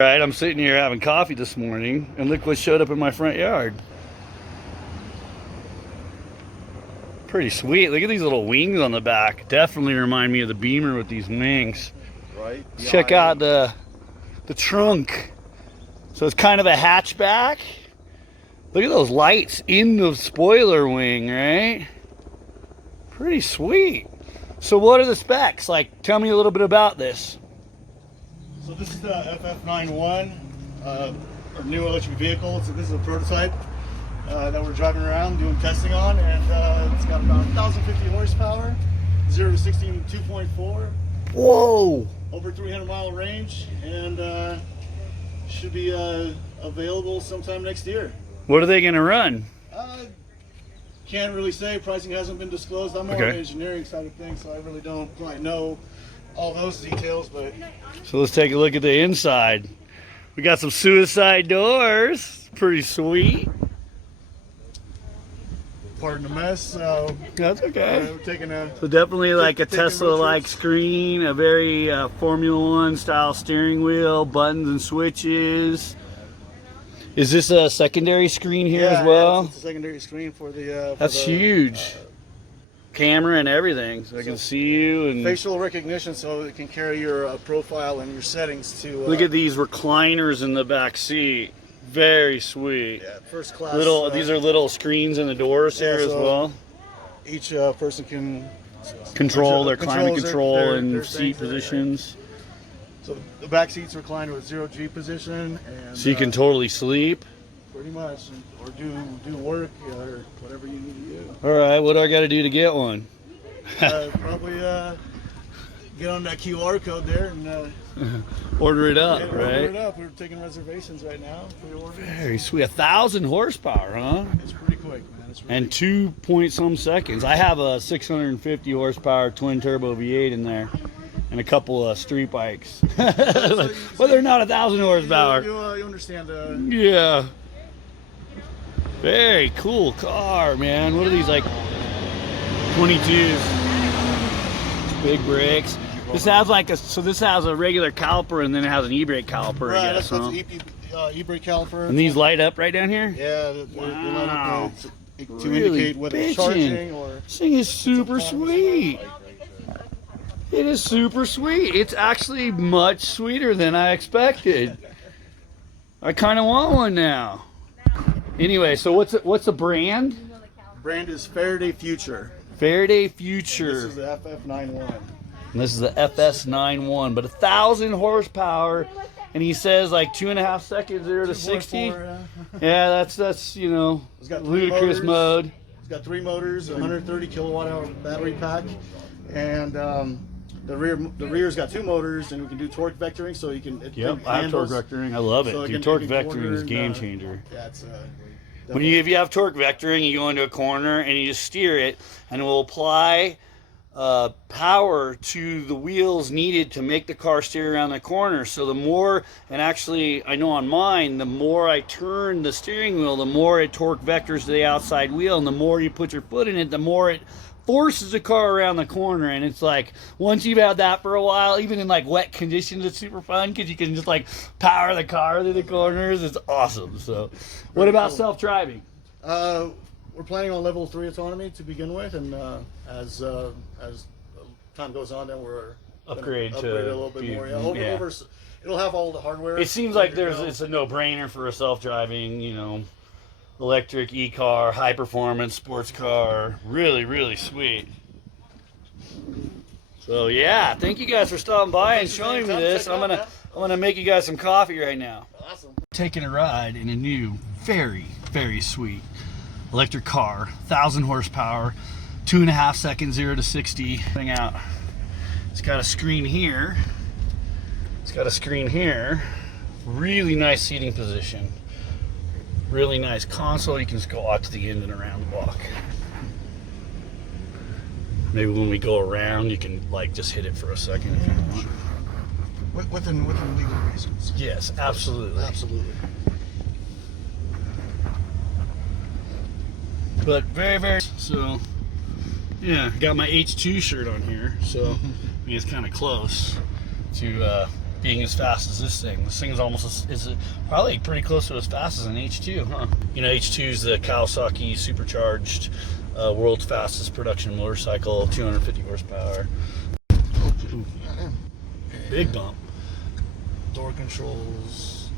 Right, I'm sitting here having coffee this morning, and look what showed up in my front yard. Pretty sweet. Look at these little wings on the back. Definitely remind me of the Beamer with these wings. Right. Let's check out the trunk. So it's kind of a hatchback. Look at those lights in the spoiler wing, right? Pretty sweet. So what are the specs? Like, tell me a little bit about this. So this is the FF91, our new electric vehicle. So this is a prototype that we're driving around doing testing on, and it's got about 1,050 horsepower, 0 to 60 in 2.4. Whoa! Over 300-mile range, and should be available sometime next year. What are they gonna run? Can't really say. Pricing hasn't been disclosed. I'm more on the engineering side of things, so I really don't quite know all those details. But so let's take a look at the inside. We got some suicide doors. Pretty sweet. Pardon the mess. So that's okay. We're taking a so definitely like a Tesla-like screen, a very Formula One style steering wheel, buttons and switches. Is this a secondary screen here as well? Yeah, it's a secondary screen for the. That's huge. Camera and everything, so I can see you and facial recognition, so it can carry your profile and your settings to. Look at these recliners in the back seat. Very sweet. Yeah, first class. These are little screens in the doors here as well. Each person can control their climate control and their seat positions. So the back seats recline with 0G position, and so you can totally sleep. Pretty much, or do work or whatever you need to do. All right, what do I got to do to get one? Probably get on that QR code there and order it up, right? Order it up. We're taking reservations right now. Very sweet. 1,000 horsepower, huh? It's pretty quick, man. It's really and 2 point some seconds. I have a 650 horsepower twin turbo V8 in there, and a couple of street bikes. Well, they're not 1,000 horsepower. You understand? Yeah. Very cool car, man. What are these, like 22s? Big brakes. This has like this has a regular caliper, and then it has an e-brake caliper, right, I guess. That's e-brake caliper. And these light up right down here? Yeah, wow. To indicate whether it's charging or. This thing is super sweet. It is super sweet. It's actually much sweeter than I expected. I kind of want one now. Anyway, so what's the brand? Brand is Faraday Future. Faraday Future. This is the FF91. And this is the FS91, but 1,000 horsepower, and he says like 2.5 seconds 0 to 60. Yeah, that's you know, ludicrous mode. It's got 3 motors, 130 kilowatt-hour battery pack, and the rear's got 2 motors, and we can do torque vectoring, so you can. Yep, I have torque vectoring. I love it. So dude, torque vectoring is a game changer. Yeah, it's. If you have torque vectoring, you go into a corner and you just steer it, and it will apply power to the wheels needed to make the car steer around the corner. So the more, and actually I know on mine, the more I turn the steering wheel, the more it torque vectors to the outside wheel, and the more you put your foot in it, the more it forces the car around the corner. And it's like, once you've had that for a while, even in like wet conditions, it's super fun because you can just like power the car through the corners. It's awesome. So what about self-driving? We're planning on level 3 autonomy to begin with, and as time goes on, then we're upgrade a little bit more. Yeah. It'll have all the hardware. It seems like it's a no-brainer for a self-driving, you know, electric e-car, high-performance sports car. Really, really sweet. So yeah, thank you guys for stopping by and showing me this. I'm gonna make you guys some coffee right now. Awesome. Taking a ride in a new, very, very sweet electric car, 1,000 horsepower, 2.5 seconds 0 to 60. Thing out. It's got a screen here. It's got a screen here. Really nice seating position. Really nice console. You can just go out to the end and around the block. Maybe when we go around, you can like just hit it for a second if you want. Within legal reasons. Yes, absolutely. Absolutely. But very, very, so yeah, got my H2 shirt on here, so I mean, it's kind of close to being as fast as this thing. This thing's almost is probably pretty close to as fast as an H2, huh? You know, H2 is the Kawasaki supercharged world's fastest production motorcycle, 250 horsepower. Ooh, big bump. Door controls,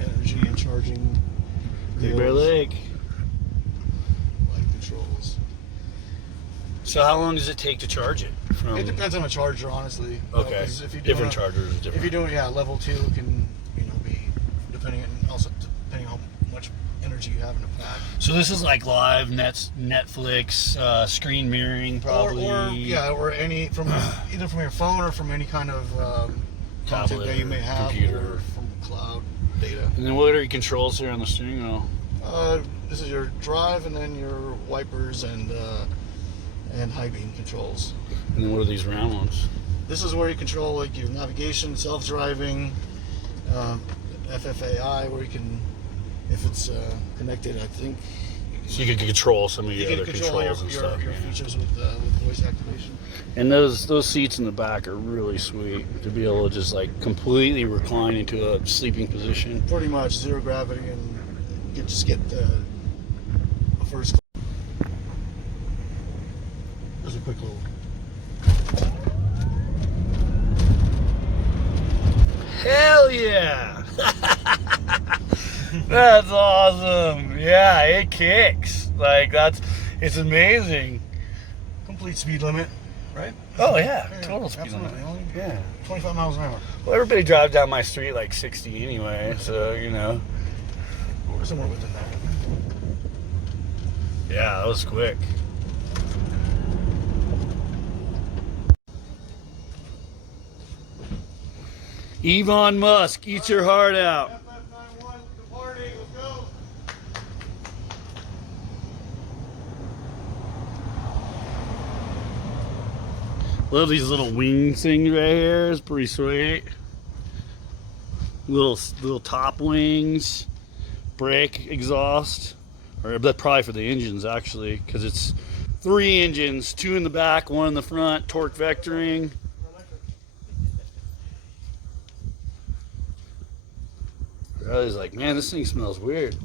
energy and charging. Big Bear Lake. Light controls. So how long does it take to charge it? It depends on the charger, honestly. Okay. If you're doing Different chargers. Different. If you're doing level 2, can be depending on how much energy you have in the pack. So this is like live Netflix, screen mirroring, probably. Or any from either from your phone or from any kind of content Tablet that you may or have, computer. or from cloud data. And then what are your controls here on the steering wheel? This is your drive, and then your wipers and high beam controls. And then what are these round ones? This is where you control like your navigation, self-driving, FFAI, where you can, if it's connected, I think. So you can control some of your other control controls and stuff. your Yeah. features with voice activation. And those seats in the back are really sweet to be able to just like completely recline into a sleeping position. Pretty much zero gravity, and you just get the first. There's a quick little. Hell yeah! That's awesome. Yeah, it kicks. Like it's amazing. Complete speed limit, right? Oh yeah, total speed limit. Absolutely. Only Yeah. 25 miles an hour. Well, everybody drives down my street like 60 anyway, so you know. Or somewhere within that. Yeah, that was quick. Elon Musk, eat your heart out. FF91, the party, let's go. Love these little wing things right here. It's pretty sweet. Little top wings, brake exhaust, or that's probably for the engines actually, because it's 3 engines, 2 in the back, 1 in the front, torque vectoring. I was like, man, this thing smells weird.